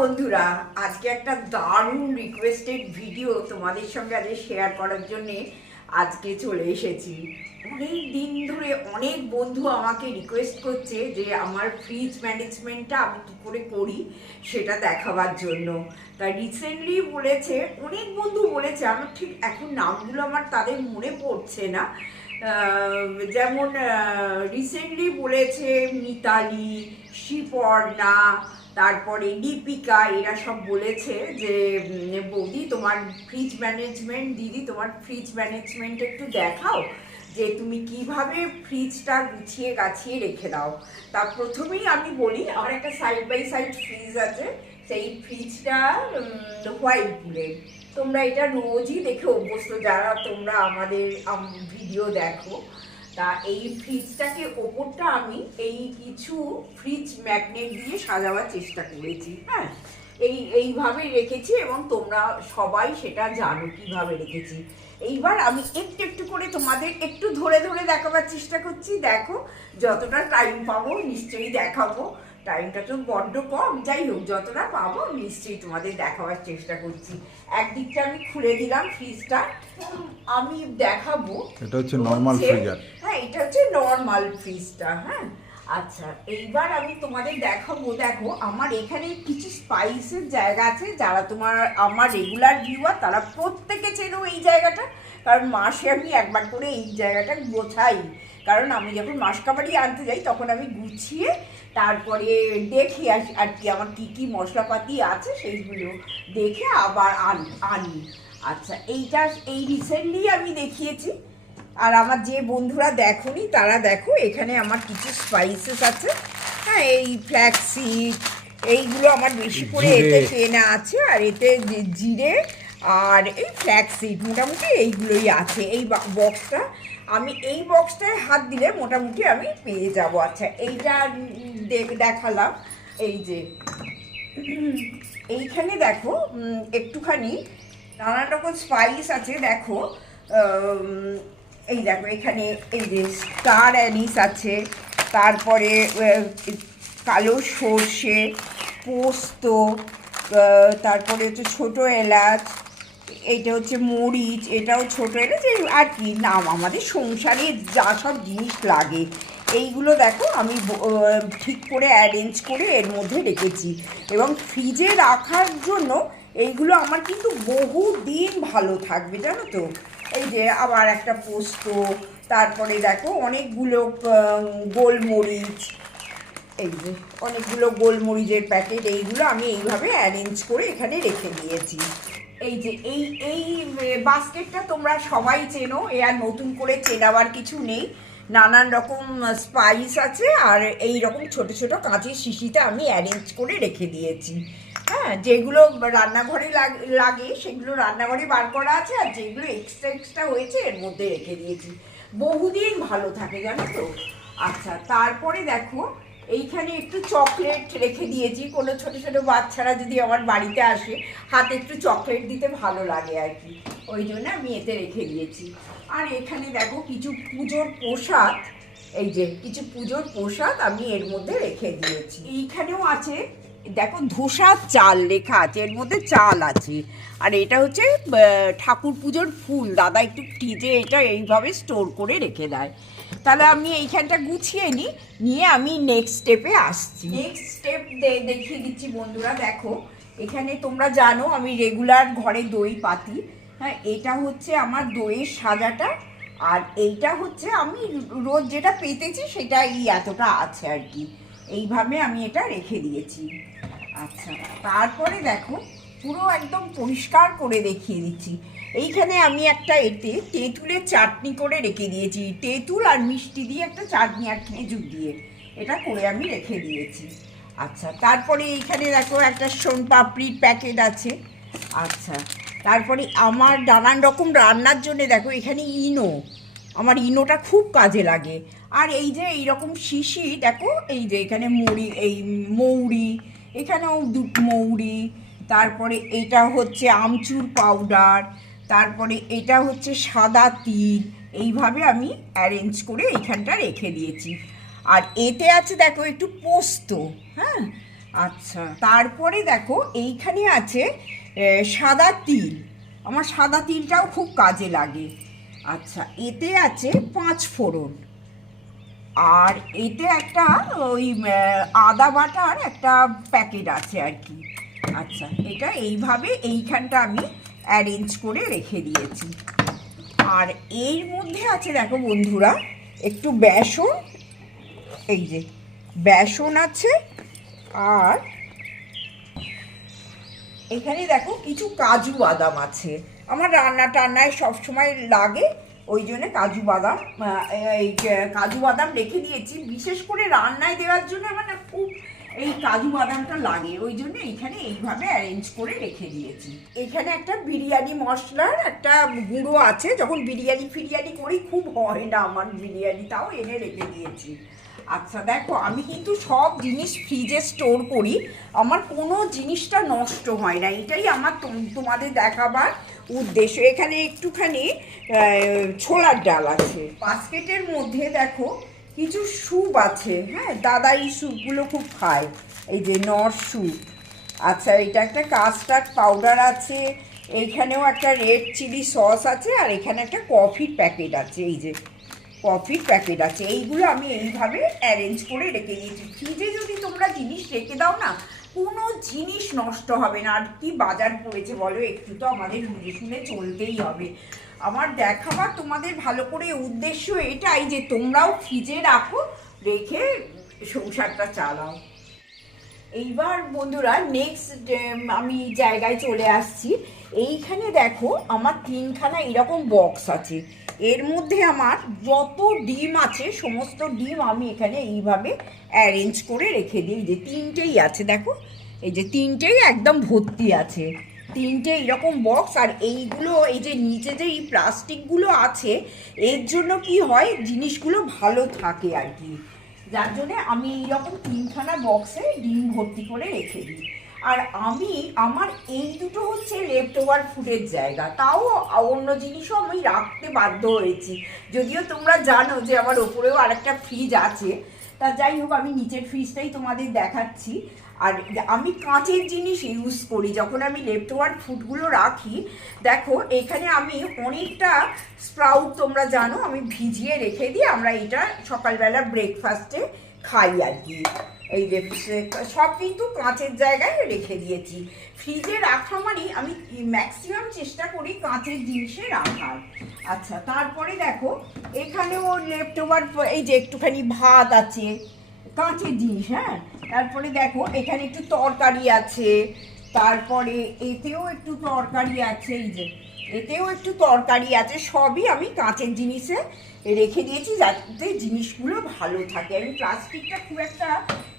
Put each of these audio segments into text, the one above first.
বন্ধুরা, আজকে একটা দারুণ রিকোয়েস্টেড ভিডিও তোমাদের সঙ্গে আজকে শেয়ার করার জন্য আজকে চলে এসেছি। অনেক দিন ধরে অনেক বন্ধু আমাকে রিকোয়েস্ট করছে যে আমার ফ্রিজ ম্যানেজমেন্টটা আমি কী করে করি সেটা দেখাবার জন্য। তা রিসেন্টলি বলেছে, অনেক বন্ধু বলেছে, আমার ঠিক এখন নামগুলো আমার তাদের মনে পড়ছে না। যেমন রিসেন্টলি বলেছে মিতালি, শিপর্ণা তারপরে দীপিকা, এরা সব বলেছে যে বৌদি, তোমার ফ্রিজ ম্যানেজমেন্ট দিদি, তোমার ফ্রিজ ম্যানেজমেন্ট একটু দেখাও যে, তুমি কীভাবে ফ্রিজটা গুছিয়ে গাছিয়ে রেখে দাও। তা প্রথমেই আমি বলি, আমার একটা সাইড বাই সাইড ফ্রিজ আছে, সেই ফ্রিজটা হোয়াইট বুলের তোমরা এটা রোজই দেখে অভ্যস্ত, যারা তোমরা আমাদের ভিডিও দেখো। তা এই ফ্রিজটাকে ওপরটা আমি এই কিছু ফ্রিজ ম্যাগনেট দিয়ে সাজাবার চেষ্টা করেছি হ্যাঁ। এই এইভাবে রেখেছি এবং তোমরা সবাই সেটা জানো কীভাবে রেখেছি। এইবার আমি একটু একটু করে তোমাদের একটু ধরে ধরে দেখাবার চেষ্টা করছি। দেখো, যতটা টাইম পাবো নিশ্চয়ই দেখাবো। টাইমটা তো বড্ড কম। যাই হোক যতটা পাবো নিশ্চয়ই তোমাদের দেখাবার চেষ্টা করছি। একদিকটা আমি খুলে দিলাম ফ্রিজটা আমি দেখাবো এটা হচ্ছে নর্মাল ফ্রিজার হ্যাঁ এটা হচ্ছে নর্মাল ফ্রিজটা হ্যাঁ। আচ্ছা এইবার আমি তোমাদের দেখাবো দেখো আমার এখানে কিছু স্পাইসের জায়গা আছে যারা তোমার আমার রেগুলার ভিউয়ার তারা প্রত্যেকে চেনো এই জায়গাটা। কারণ মাসে আমি একবার করে এই জায়গাটা গোছাই। কারণ আমি যখন মাসকাবাড়ি আনতে যাই তখন আমি গুছিয়ে তারপরে দেখি আস- আর কি আমার কী কী মশলাপাতি আছে সেইগুলো দেখে আবার আনি আনি। আচ্ছা এইটা এই রিসেন্টলি আমি দেখিয়েছি। আর আমার যে বন্ধুরা দেখোনি তারা দেখো এখানে আমার কিছু স্পাইসেস আছে। হ্যাঁ এই ফ্ল্যাক্সিড এইগুলো আমার বেশি করে। এতে কেনা আছে আর এতে জিরে আর এই ফ্ল্যাক্সিড মোটামুটি এইগুলোই আছে। এই বক্সটা আমি এই বক্সটায় হাত দিলে মোটামুটি আমি পেয়ে যাব। আচ্ছা এইটা দেখ- দেখালাম। এই যে, এইখানে দেখো একটুখানি নানান রকম স্পাইস আছে, দেখো। এই দেখো, এখানে এই যে স্টার অ্যানিস আছে, তারপরে কালো সর্ষে, পোস্ত তারপরে হচ্ছে ছোটো এলাচ এইটা হচ্ছে মরিচ, এটাও ছোটো, এটা যে আর কি নাম, আমাদের সংসারে যা সব জিনিস লাগে। এইগুলো দেখো আমি ঠিক করে অ্যারেঞ্জ করে এর মধ্যে রেখেছি। এবং ফ্রিজে রাখার জন্য এইগুলো আমার কিন্তু বহু দিন ভালো থাকবে, জানো তো? এই যে আবার একটা পোস্ত, তারপরে দেখো অনেকগুলো গোলমরিচ, এই যে অনেকগুলো গোলমরিচের প্যাকেট, এইগুলো আমি এইভাবে অ্যারেঞ্জ করে এখানে রেখে দিয়েছি। এই যে, এই এই বাস্কেটটা তোমরা সবাই চেনো, এ আর নতুন করে চেনাবার কিছু নেই। নানান রকম স্পাইস আছে, আর এই রকম ছোট ছোট কাঁচের শিশিতে আমি অ্যারেঞ্জ করে রেখে দিয়েছি। হ্যাঁ যেগুলো রান্নাঘরে লাগ- লাগে, সেগুলো রান্নাঘরে বার করা আছে, আর যেগুলো এক্সট্রা এক্সট্রা হয়েছে, এর মধ্যে রেখে দিয়েছি। বহুদিন ভালো থাকে জানো তো? আচ্ছা তারপরে দেখো এইখানে একটু চকলেট রেখে দিয়েছি। কোনো ছোট ছোট বাচ্চারা যদি আমার বাড়িতে আসে, হাতে একটু চকলেট দিতে ভালো লাগে আর কি। ওই জন্য আমি এতে রেখে দিয়েছি। আর এখানে দেখো কিছু পুজোর প্রসাদ। এই যে কিছু পুজোর প্রসাদ আমি এর মধ্যে রেখে দিয়েছি। এইখানেও আছে, দেখো ধোসা চাল লেখা আছে, এর মধ্যে চাল আছে। আর এটা হচ্ছে ঠাকুর পুজোর ফুল। দাদা একটু ফ্রিজে এটা এইভাবে স্টোর করে রেখে দেয়। তাহলে আমি এইখানটা গুছিয়ে নিই নিয়ে আমি নেক্সট স্টেপে আসছি। নেক্সট স্টেপ দেখিয়ে দিচ্ছি বন্ধুরা, দেখো। এখানে তোমরা জানো আমি রেগুলার ঘরে দই পাতি। হ্যাঁ এটা হচ্ছে আমার দইয়ের সাজাটা, আর এইটা হচ্ছে আমি রোজ যেটা পেতেছি সেটা এই এতটা আছে আর কি। এইভাবে আমি এটা রেখে দিয়েছি। আচ্ছা তারপরে দেখো, পুরো একদম পরিষ্কার করে দেখিয়ে দিচ্ছি। এইখানে আমি একটা এতে তেঁতুলের চাটনি করে রেখে দিয়েছি। তেঁতুল আর মিষ্টি দিয়ে একটা চাটনি আর খেজুর দিয়ে এটা করে আমি রেখে দিয়েছি। আচ্ছা তারপরে এইখানে দেখো একটা সোন পাপড়ির প্যাকেট আছে। আচ্ছা তারপরে আমার নানান রকম রান্নার জন্য দেখো এখানে ইনো। আমার ইনোটা খুব কাজে লাগে। আর এই যে এইরকম শিশি, দেখো এই যে এখানে মুড়ি, এই মৌরি, এখানেও দু মৌরি, তারপরে এটা হচ্ছে আমচুর পাউডার তারপরে এটা হচ্ছে সাদা তিল। এইভাবে আমি অ্যারেঞ্জ করে এইখানটা রেখে দিয়েছি। আর এতে আছে দেখো একটু পোস্ত হ্যাঁ? আচ্ছা তারপরে দেখো এইখানে আছে সাদা তিল। আমার সাদা তিলটাও খুব কাজে লাগে। আচ্ছা এতে আছে পাঁচ ফোড়ন। আর এতে একটা ওই আদা বাটার একটা প্যাকেট আছে আর কি। আচ্ছা এটা এইভাবে এইখানটা আমি অ্যারেঞ্জ করে রেখে দিয়েছি। আর এর মধ্যে আছে, দেখো বন্ধুরা, একটু বেসন। এই যে, বেসন আছে, আর এখানে দেখো কিছু কাজু বাদাম আছে। আমার রান্না টান্নায় সবসময় লাগে, ওই জন্য কাজু বাদাম এই কাজু বাদাম রেখে দিয়েছি। বিশেষ করে রান্নায় দেওয়ার জন্য আমার খুব এই কাজু বাদামটা লাগে ওই জন্য এইখানে এইভাবে অ্যারেঞ্জ করে রেখে দিয়েছি। এখানে একটা বিরিয়ানি মশলার একটা গুঁড়ো আছে যখন বিরিয়ানি ফিরিয়ানি করি খুব হয় না আমার বিরিয়ানি তাও এনে রেখে দিয়েছি। আচ্ছা দেখো আমি কিন্তু সব জিনিস ফ্রিজে স্টোর করি আমার কোনো জিনিসটা নষ্ট হয় না এটাই আমার তোম- তোমাদের দেখাবার উদ্দেশ্য। এখানে একটুখানি ছোলার ডাল আছে। বাস্কেটের মধ্যে দেখো কিছু স্যুপ আছে হ্যাঁ? দাদা এই স্যুপগুলো খুব খায়। এই যে নর স্যুপ। আচ্ছা এটা একটা কাস্টার্ড পাউডার আছে, এইখানেও একটা রেড চিলি সস আছে, আর এখানে একটা কফির প্যাকেট আছে, এই যে কফির প্যাকেট আছে। এইগুলো আমি এইভাবে অ্যারেঞ্জ করে রেখে দিয়েছি। ফ্রিজে যদি তোমরা জিনিস রেখে দাও না, কোনো জিনিস নষ্ট হবে না। আর কি বাজার পড়েছে বলো, একটু তো আমাদের বুঝে শুনে চলতেই হবে। আমার দেখাবার তোমাদের ভালো করে উদ্দেশ্য এটাই যে তোমরাও ফ্রিজে রাখো, রেখে সংসারটা চালাও। এইবার বন্ধুরা নেক্সট আমি জায়গায় চলে আসছি। এইখানে দেখো, আমার তিনখানা এরকম বক্স আছে। এর মধ্যে আমার যত ডিম আছে, সমস্ত ডিম আমি এখানে এইভাবে অ্যারেঞ্জ করে রেখে দিই। যে তিনটেই আছে, দেখো। এই যে তিনটেই একদম ভর্তি আছে। তিনটে এরকম বক্স আর এইগুলো, এই যে নিচে যে এই প্লাস্টিকগুলো আছে, এর জন্য কি হয়, জিনিসগুলো ভালো থাকে আর কি। যার জন্যে আমি এইরকম তিনখানা বক্সে ডিম ভর্তি করে রেখে দিই। আর আমি, আমার এই দুটো হচ্ছে লেফট ওভার ফুডের জায়গা। তাও অন্য জিনিসও আমি রাখতে বাধ্য হয়েছি। যদিও তোমরা জানো যে আমার ওপরেও আরেকটা ফ্রিজ আছে। তা যাই হোক, আমি নিচের ফ্রিজটাই তোমাদের দেখাচ্ছি। আর আমি কাঁচের জিনিস ইউজ করি। যখন আমি লেফট ওভার ফুডগুলো রাখি, দেখো, এখানে আমি অনেকটা স্প্রাউট তোমরা জানো, আমি ভিজিয়ে রেখে দিই আমরা এটা সকালবেলা ব্রেকফাস্টে খাই আর কি। এই সব কিন্তু কাঁচের জায়গায় রেখে দিয়েছি। ফ্রিজে রাখা মানে আমি ম্যাক্সিমাম চেষ্টা করি কাঁচের জিনিসে রাখার। আচ্ছা তারপরে দেখো, এখানেও লেফট ওভার এই যে একটুখানি ভাত আছে, কাঁচের জিনিস হ্যাঁ? তারপরে দেখো, এখানে একটু তরকারি আছে। তারপরে এতেও একটু তরকারি আছে, এই যে। এতেও একটু তরকারি আছে, সবই আমি কাঁচের জিনিসে রেখে দিয়েছি যাতে জিনিসগুলো ভালো থাকে। আমি প্লাস্টিকটা খুব একটা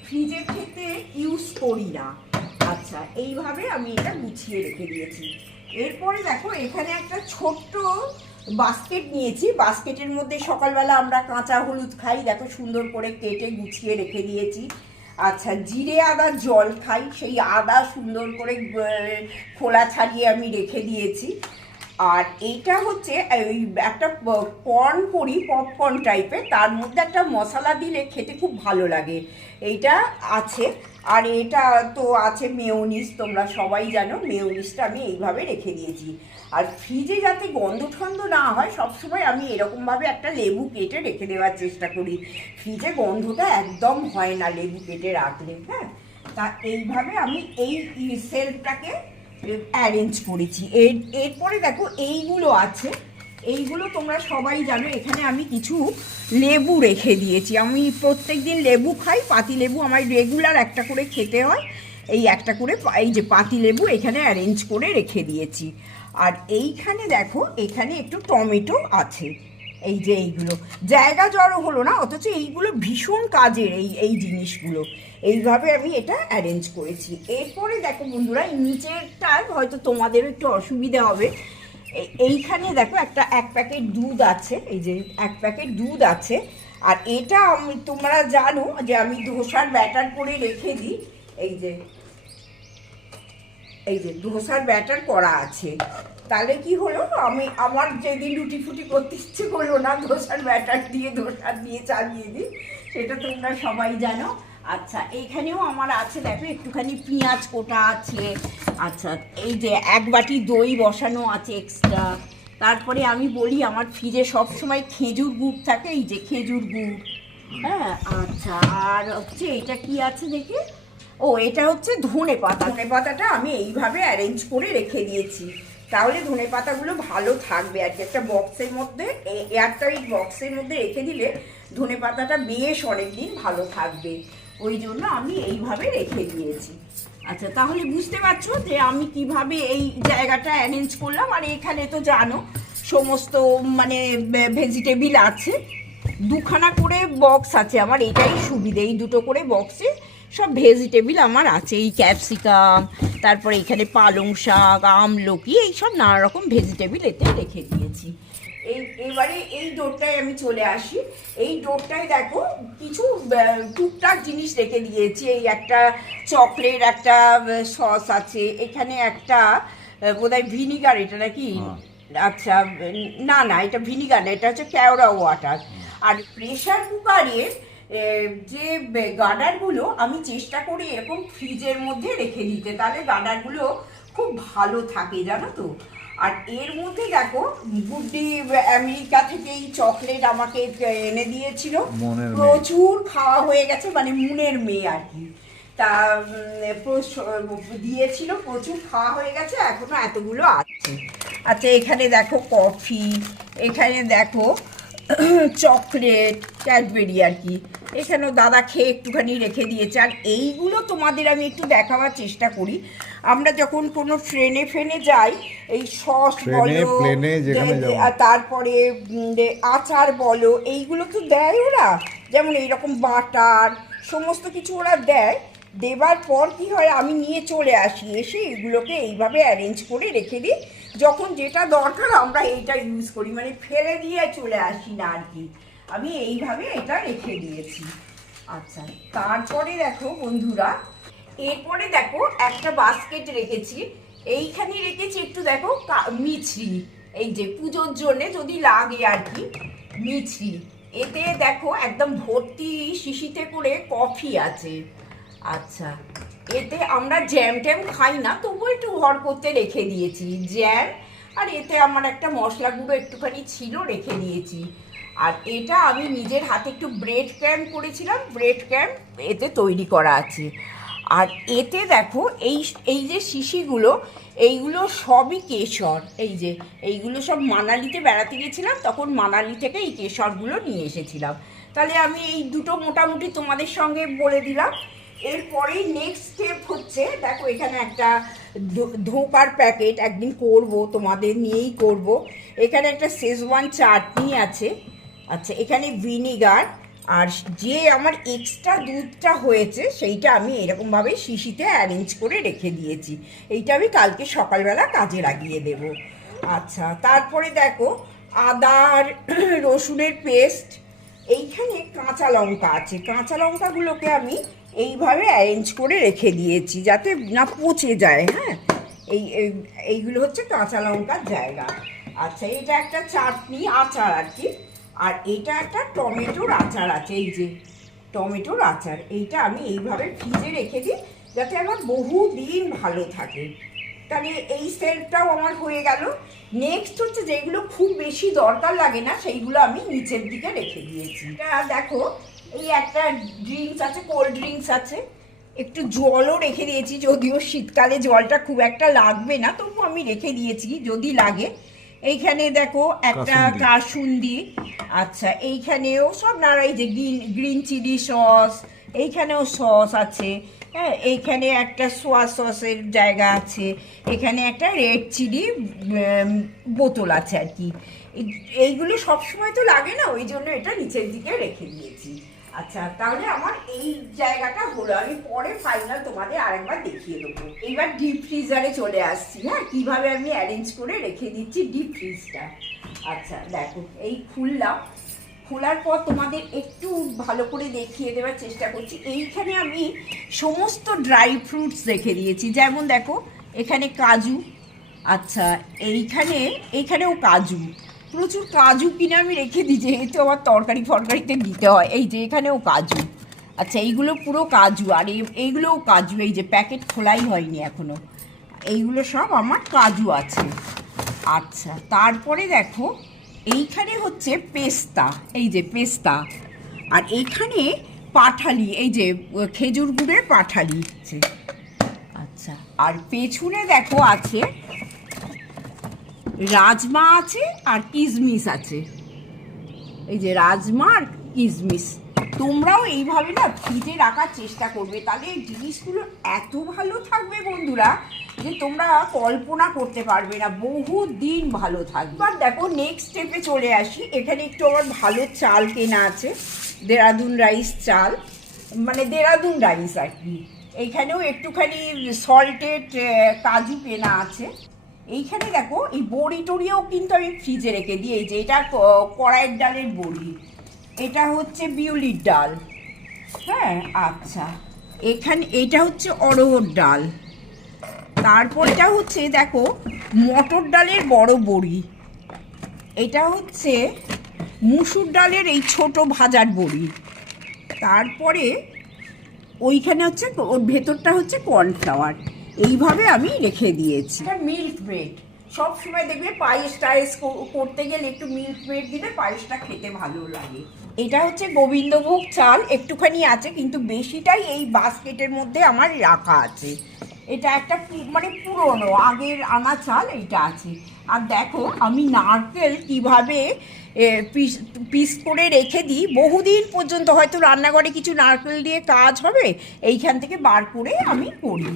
ফ্রিজের ক্ষেত্রে ইউজ করি না। আচ্ছা এইভাবে আমি এটা গুছিয়ে রেখে দিয়েছি। এরপরে দেখো, এখানে একটা ছোট্ট বাস্কেট নিয়েছি। বাস্কেটের মধ্যে সকালবেলা আমরা কাঁচা হলুদ খাই। দেখো, সুন্দর করে কেটে গুছিয়ে রেখে দিয়েছি। আচ্ছা জিরে আদা জল খাই সেই আদা সুন্দর করে খোলা ছাড়িয়ে আমি রেখে দিয়েছি। আর এইটা হচ্ছে ওই একটা কর্ন করি, পপকর্ন টাইপের তার মধ্যে একটা মশলা দিলে খেতে খুব ভালো লাগে। এইটা আছে। আর এটা তো আছে মেয়োনিজ, তোমরা সবাই জানো। মেয়োনিজটা আমি এইভাবে রেখে দিয়েছি। আর ফ্রিজে যাতে গন্ধ ঠন্ধ না হয়, সবসময় আমি এরকমভাবে একটা লেবু কেটে রেখে দেওয়ার চেষ্টা করি। ফ্রিজে গন্ধটা একদম হয় না লেবু কেটে রাখলে হ্যাঁ? তা এইভাবে আমি এই সেলফটাকে অ্যারেঞ্জ করেছি। এর, এরপরে দেখো এইগুলো আছে। এইগুলো তোমরা সবাই জানো, এখানে আমি কিছু লেবু রেখে দিয়েছি। আমি প্রত্যেক দিন লেবু খাই, পাতি লেবু আমার রেগুলার একটা করে খেতে হয়। এই একটা করে এই যে পাতি লেবু এখানে অ্যারেঞ্জ করে রেখে দিয়েছি। আর এইখানে দেখো, এখানে একটু টমেটো আছে। এই যে এইগুলো। জায়গা জড়ো হলো না, অথচ এইগুলো ভীষণ কাজের এই এই জিনিসগুলো। এইভাবে আমি এটা অ্যারেঞ্জ করেছি। এরপরে দেখো বন্ধুরা, এই নিচেরটায় হয়তো তোমাদেরও একটু অসুবিধা হবে। এই- এইখানে দেখো একটা এক প্যাকেট দুধ আছে, এই যে এক প্যাকেট দুধ আছে। আর এটা আমি, তোমরা জানো যে আমি ধোসার ব্যাটার করে রেখে দিই। এই যে এই যে ধোসার ব্যাটার করা আছে। তাহলে কি হলো? আমি আমার যেদিন রুটি ফুটি করতে ইচ্ছে করল না ধোসার ব্যাটার দিয়ে ধোসা দিয়ে চালিয়ে দিই, সেটা তোমরা সবাই জানো। আচ্ছা এইখানেও আমার আছে, দেখো, একটুখানি পেঁয়াজ কোটা আছে। আচ্ছা এই যে এক বাটি দই বসানো আছে এক্সট্রা তারপরে আমি বলি, আমার ফ্রিজে সবসময় খেজুর গুড় থাকে, এই যে খেজুর গুড়। হ্যাঁ আচ্ছা আর হচ্ছে এটা কি আছে দেখি? ও, এটা হচ্ছে ধনে পাতা ধনে পাতাটা আমি এইভাবে অ্যারেঞ্জ করে রেখে দিয়েছি। তাহলে ধনে পাতাগুলো ভালো থাকবে আর কি। একটা বক্সের মধ্যে এয়ারটাইট বক্সের মধ্যে রেখে দিলে ধনে পাতাটা বেশ অনেকদিন ভালো থাকবে। ওই জন্য আমি এইভাবে রেখে দিয়েছি। আচ্ছা তাহলে বুঝতে পারছ যে আমি কীভাবে এই জায়গাটা অ্যারেঞ্জ করলাম? আর এখানে তো জানো, সমস্ত মানে ভেজিটেবিল আছে। দুখানা করে বক্স আছে আমার, এটাই সুবিধে। এই দুটো করে বক্সে সব ভেজিটেবিল আমার আছে। এই ক্যাপসিকাম তারপরে এখানে পালং শাক আমলকি এই সব নানা রকম ভেজিটেবিল এতে রেখে দিয়েছি। এই এবারে এই ডোরটায় আমি চলে আসি। এই ডোরটায় দেখো কিছু টুকটাক জিনিস রেখে দিয়েছি। এই একটা চকলেট একটা সস আছে। এখানে একটা বোধহয় ভিনিগার এটা নাকি? আচ্ছা না না এটা ভিনিগার না এটা হচ্ছে কেওড়া ওয়াটার। আর প্রেশার কুকারের যে গার্ডারগুলো আমি চেষ্টা করি এরকম ফ্রিজের মধ্যে রেখে দিতে তাহলে গার্ডারগুলো খুব ভালো থাকে জানো তো? আর এর মধ্যে দেখো গুড্ডি আমেরিকা থেকে এই চকলেট আমাকে এনে দিয়েছিল। প্রচুর খাওয়া হয়ে গেছে মানে মুনের মেয়ে আর কি। তা দিয়েছিল প্রচুর খাওয়া হয়ে গেছে এখনও এতগুলো আছে। আচ্ছা এখানে দেখো কফি এখানে দেখো চকলেট ক্যাডবেরি আর কি। এখানেও দাদা খেয়ে একটুখানি রেখে দিয়েছে। আর এইগুলো তোমাদের আমি একটু দেখাবার চেষ্টা করি। আমরা যখন কোনো ট্রেনে ফ্রেনে যাই এই সস বলো তারপরে আচার বলো এইগুলো তো দেয় ওরা। যেমন এইরকম বাটার সমস্ত কিছু ওরা দেয়। দেবার পর কি হয় আমি নিয়ে চলে আসি এসে এগুলোকে এইভাবে অ্যারেঞ্জ করে রেখে দিই। যখন যেটা দরকার, আমরা এইটা ইউজ করি। মানে ফেলে দিয়ে চলে আসি না আর কি। আমি এইভাবে এটা রেখে দিয়েছি। আচ্ছা তারপরে দেখো বন্ধুরা, এরপরে দেখো একটা বাস্কেট রেখেছি। এইখানে রেখেছি একটু দেখো মিছরি। এই যে পুজোর জন্যে যদি লাগে আর কি, মিছরি। এতে দেখো একদম ভর্তি শিশিতে করে কফি আছে। আচ্ছা এতে আমরা জ্যাম ট্যাম খাই না, তবুও একটু ঘর করতে রেখে দিয়েছি। জ্যাম আর এতে আমার একটা মশলা গুঁড়ো একটুখানি ছিল, রেখে দিয়েছি। আর এটা আমি নিজের হাতে একটু ব্রেড ক্র্যাম্প করেছিলাম ব্রেড ক্র্যাম্প এতে তৈরি করা আছে। আর এতে দেখো, এই এই যে শিশিগুলো, এইগুলো সবই কেশর। এই যে, এইগুলো সব মানালিতে বেড়াতে গেছিলাম, তখন মানালি থেকে এই কেশরগুলো নিয়ে এসেছিলাম। তাহলে আমি এই দুটো মোটামুটি তোমাদের সঙ্গে বলে দিলাম। এরপরেই নেক্সট স্টেপ হচ্ছে, দেখো এখানে একটা ধোকার প্যাকেট একদিন করব, তোমাদের নিয়েই করব। এখানে একটা শেজওয়ান চাটনি আছে। আচ্ছা এখানে ভিনিগার আর যে আমার এক্সট্রা দুধটা হয়েছে, সেইটা আমি এরকমভাবে শিশিতে অ্যারেঞ্জ করে রেখে দিয়েছি। এইটা আমি কালকে সকালবেলা কাজে লাগিয়ে দেব। আচ্ছা তারপরে দেখো আদার রসুনের পেস্ট এইখানে কাঁচা লঙ্কা আছে। কাঁচা লঙ্কাগুলোকে আমি এইভাবে অ্যারেঞ্জ করে রেখে দিয়েছি, যাতে না পচে যায় হ্যাঁ? এই, এই- এইগুলো হচ্ছে কাঁচা লঙ্কার জায়গা। আচ্ছা এটা একটা চাটনি আচার আর কি। আর এটা একটা টমেটোর আচার আছে, এই যে টমেটোর আচার। এইটা আমি এইভাবে ফ্রিজে রেখে দিই, যাতে আমার বহু দিন ভালো থাকে। তাহলে এই সেলফটাও আমার হয়ে গেল। নেক্সট হচ্ছে যেগুলো খুব বেশি দরকার লাগে না, সেইগুলো আমি নিচের দিকে রেখে দিয়েছি। দেখো এই একটা ড্রিঙ্কস আছে কোল্ড ড্রিঙ্কস আছে। একটু জলও রেখে দিয়েছি যদিও শীতকালে জলটা খুব একটা লাগবে না তবু আমি রেখে দিয়েছি যদি লাগে। এইখানে দেখো একটা কাসুন্দি। আচ্ছা এইখানেও সব নাড়াই যে গ্রিন গ্রিন চিলি সস এইখানেও সস আছে। হ্যাঁ এইখানে একটা সোয়া সসের জায়গা আছে এখানে একটা রেড চিলি বোতল আছে আর কি। এই- এইগুলো সবসময় তো লাগে না ওই জন্য এটা নিচের দিকে রেখে দিয়েছি। আচ্ছা তাহলে আমার এই জায়গাটা হলো। আমি পরে ফাইনাল তোমাদের আরেকবার দেখিয়ে দেবো। এইবার ডিপ ফ্রিজারে চলে আসছি হ্যাঁ? কীভাবে আমি অ্যারেঞ্জ করে রেখে দিচ্ছি ডিপ ফ্রিজটা আচ্ছা দেখো, এই খুললাম। খোলার পর তোমাদের একটু ভালো করে দেখিয়ে দেওয়ার চেষ্টা করছি। এইখানে আমি সমস্ত ড্রাই ফ্রুটস রেখে দিয়েছি। যেমন দেখো, এখানে কাজু আচ্ছা এইখানে, এইখানেও কাজু। প্রচুর কাজু কিনে আমি রেখে দিই, যেহেতু আমার তরকারি ফরকারিতে দিতে হয়। এই যে এখানেও কাজু। আচ্ছা এইগুলো পুরো কাজু, আর এই- এইগুলোও কাজু, এই যে প্যাকেট খোলাই হয়নি এখনও এইগুলো সব আমার কাজু আছে। আচ্ছা তারপরে দেখো, এইখানে হচ্ছে পেস্তা, এই যে পেস্তা। আর এইখানে পাঠালি, এই যে খেজুর গুড়ের পাঠালি। আচ্ছা আর পেছনে দেখো আছে রাজমা আছে আর কিশমিশ আছে। এই যে রাজমা আর কিশমিশ তোমরাও এইভাবে না ফ্রিজে রাখার চেষ্টা করবে। তাহলে এই জিনিসগুলো এত ভালো থাকবে বন্ধুরা যে তোমরা কল্পনা করতে পারবে না বহু দিন ভালো থাকবে। আর দেখো নেক্সট স্টেপে চলে আসি। এখানে একটু আমার ভালো চাল কেনা আছে, দেরাদুন রাইস চাল। মানে দেরাদুন রাইস আর কি। এইখানেও একটুখানি সল্টেড কাজু কেনা আছে। এইখানে দেখো, এই বড়ি টড়িও কিন্তু আমি ফ্রিজে রেখে দিই। এই যে এটা কড়াইয়ের ডালের বড়ি। এটা হচ্ছে বিউলির ডাল। হ্যাঁ আচ্ছা। এখানে, এটা হচ্ছে অরহর ডাল। তারপর এটা হচ্ছে, দেখো, মটর ডালের বড় বড়ি। এটা হচ্ছে মুসুর ডালের এই ছোট ভাজার বড়ি। তারপরে ওইখানে হচ্ছে, ওর ভেতরটা হচ্ছে কর্নফ্লাওয়ার এইভাবে আমি রেখে দিয়েছি। মিল্ক ব্রেড সব সময় দেখবে পায়েস টায়েস করতে গেলে একটু মিল্ক ব্রেড দিলে পায়েসটা খেতে ভালো লাগে। এটা হচ্ছে গোবিন্দভোগ চাল একটুখানি আছে কিন্তু বেশিটাই এই বাস্কেটের মধ্যে আমার রাখা আছে। এটা একটা মানে পুরনো আগের আনা চাল এইটা আছে। আর দেখো আমি নারকেল কীভাবে পিস পিস করে রেখে দিই। বহুদিন পর্যন্ত হয়তো রান্নাঘরে কিছু নারকেল দিয়ে কাজ হবে, এইখান থেকে বার করে আমি করি।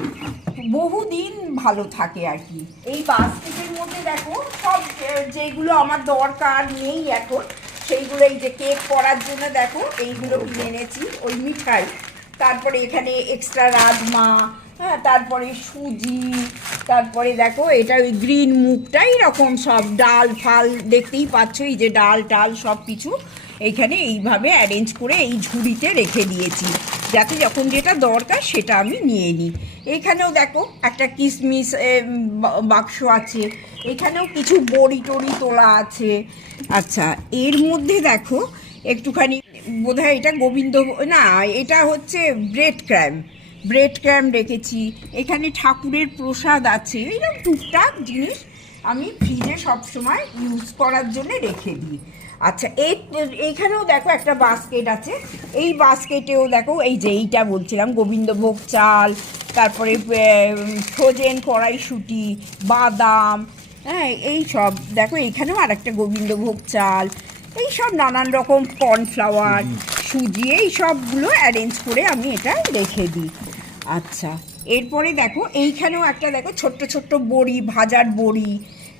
বহুদিন ভালো থাকে আর কি। এই বাস্কেটের মধ্যে দেখো, সব যেগুলো আমার দরকার নেই এখন, সেইগুলো এই যে কেক করার জন্য দেখো, এইগুলো কিনে এনেছি, ওই মিঠাই। তারপরে এখানে এক্সট্রা রাজমা হ্যাঁ তারপরে সুজি, তারপরে দেখো এটা ওই গ্রিন মুগটা এরকম সব ডাল ফাল দেখতেই পাচ্ছ, এই যে ডাল টাল সব কিছু এইখানে এইভাবে অ্যারেঞ্জ করে এই ঝুড়িতে রেখে দিয়েছি। যাতে যখন যেটা দরকার সেটা আমি নিয়ে নিই। এখানেও দেখো একটা বা- বাক্স আছে। এখানেও কিছু বড়ি টড়ি তোলা আছে। আচ্ছা এর মধ্যে দেখো একটুখানি, বোধহয় এটা গোবিন্দ, না, এটা হচ্ছে ব্রেড ক্র্যাম ব্রেড ক্র্যাম রেখেছি এখানে ঠাকুরের প্রসাদ আছে এইরকম টুকটাক জিনিস আমি ফ্রিজে সবসময় ইউজ করার জন্য রেখে দিই। আচ্ছা এই এইখানেও দেখো একটা বাস্কেট আছে এই বাস্কেটেও দেখো এই যে এইটা বলছিলাম গোবিন্দভোগ চাল তারপরে ফ্রোজেন কড়াইশুঁটি বাদাম হ্যাঁ এই সব দেখো এখানেও আর একটা গোবিন্দভোগ চাল এই সব নানান রকম কর্নফ্লাওয়ার সুজি এই সবগুলো অ্যারেঞ্জ করে আমি এটা রেখে দিই। আচ্ছা এরপরে দেখো, এইখানেও একটা দেখো ছোট্ট ছোট্ট বড়ি, ভাজার বড়ি।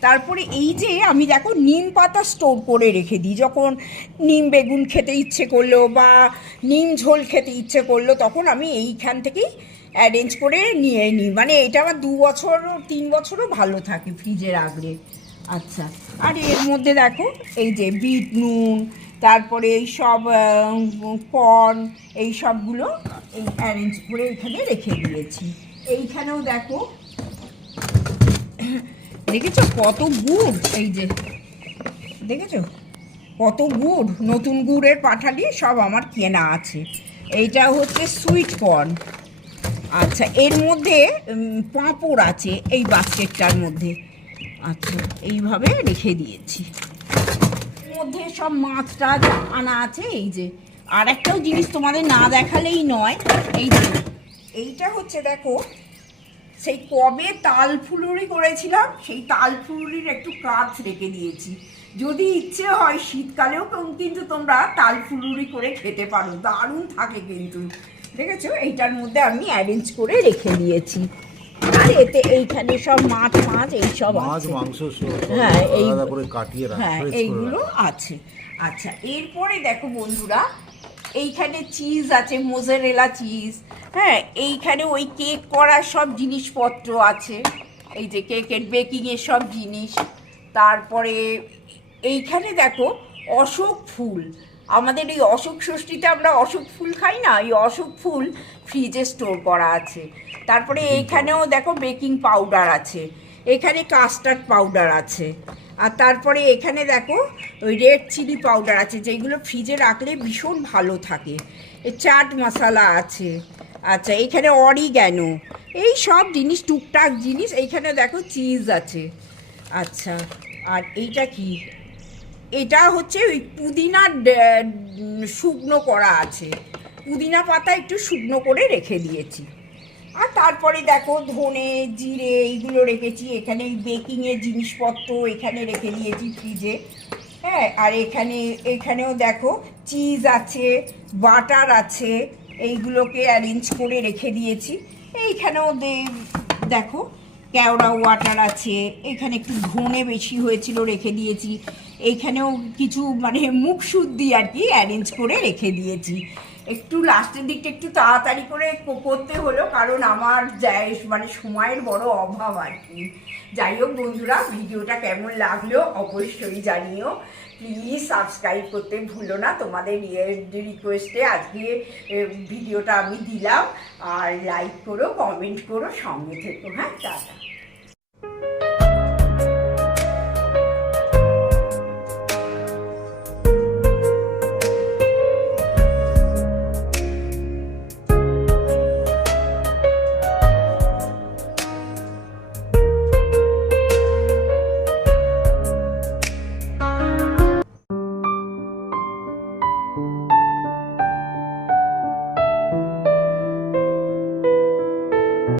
তারপরে এই যে আমি দেখো নিম পাতা স্টোর করে রেখে দিই। যখন নিম বেগুন খেতে ইচ্ছে করল বা নিম ঝোল খেতে ইচ্ছে করল, তখন আমি এইখান থেকেই অ্যারেঞ্জ করে নিয়ে নিই। মানে এটা আমার দু বছর, তিন বছরও ভালো থাকে ফ্রিজে রাখলে আচ্ছা আর এর মধ্যে দেখো এই যে বিট নুন তারপরে এই সব কর্ন এই সবগুলো এই অ্যারেঞ্জ করে এখানে রেখে দিয়েছি। এইখানেও দেখো, দেখেছ কত গুড়? এই যে, দেখেছ? কত গুড়? নতুন গুড়ের পাঠালি, সব আমার কেনা আছে। এইটা হচ্ছে সুইট কর্ন আচ্ছা এর মধ্যে পাঁপড় আছে এই বাস্কেটটার মধ্যে। আচ্ছা এইভাবে রেখে দিয়েছি। মধ্যে সব মাছ টাছ আনা আছে, এই যে। আর একটাও জিনিস তোমাদের না দেখালেই নয়, এই যে। এইটা হচ্ছে, দেখো, সেই কবে তাল ফুলুরি করেছিলাম, সেই তাল ফুলুরির একটু কাজ রেখে দিয়েছি। যদি ইচ্ছে হয়, শীতকালেও কিন্তু তোমরা তাল ফুলুরি করে খেতে পারো, দারুণ থাকে কিন্তু। দেখেছ? এইটার মধ্যে আমি অ্যারেঞ্জ করে রেখে দিয়েছি। আর এতে এইখানে সব মাছ মাছ এইসব মাছ আছে। মাংস হ্যাঁ, এই- কাটিয়ে হ্যাঁ এইগুলো আছে। আচ্ছা এরপরে দেখো বন্ধুরা এইখানে চিজ আছে মোজারেলা চিজ হ্যাঁ এইখানে ওই কেক করার সব জিনিসপত্র আছে। এই যে কেকের বেকিংয়ের সব জিনিস। তারপরে এইখানে দেখো অশোক ফুল। আমাদের এই অশোক ষষ্ঠীতে আমরা অশোক ফুল খাই না এই অশোক ফুল ফ্রিজে স্টোর করা আছে। তারপরে এইখানেও দেখো বেকিং পাউডার আছে। এখানে কাস্টার্ড পাউডার আছে। আর তারপরে এখানে দেখো ওই রেড চিলি পাউডার আছে যেগুলো ফ্রিজে রাখলে ভীষণ ভালো থাকে। এ চাট মশলা আছে। আচ্ছা এখানে অরিগ্যানো এই সব জিনিস টুকটাক জিনিস এইখানে দেখো চিজ আছে। আচ্ছা আর এইটা কি? এটা হচ্ছে ওই পুদিনা শুকনো করা আছে। পুদিনা পাতা একটু শুকনো করে রেখে দিয়েছি। আর তারপরে দেখো ধনে, জিরে, এইগুলো রেখেছি। এখানে এই বেকিংয়ের জিনিসপত্র, এখানে রেখে দিয়েছি ফ্রিজে হ্যাঁ আর এখানে, এখানেও দেখো চিজ আছে বাটার আছে, এইগুলোকে অ্যারেঞ্জ করে রেখে দিয়েছি। এইখানেও দেখো কেওড়া ওয়াটার আছে, এখানে একটু ধনে বেশি হয়েছিল রেখে দিয়েছি। এইখানেও কিছু মানে মুখ শুদ্ধি আর কি অ্যারেঞ্জ করে রেখে দিয়েছি। একটু লাস্টের দিকটা একটু তাড়াতাড়ি করে করতে হলো, কারণ আমার মানে সময়ের বড় অভাব আর কি। যাই হোক বন্ধুরা, ভিডিওটা কেমন লাগল অবশ্যই জানিও। প্লিজ সাবস্ক্রাইব করতে ভুলো না, তোমাদের রিকোয়েস্টে আজকে ভিডিওটা আমি দিলাম। আর লাইক করো, কমেন্ট করো, সঙ্গে থেকো হ্যাঁ টাটা।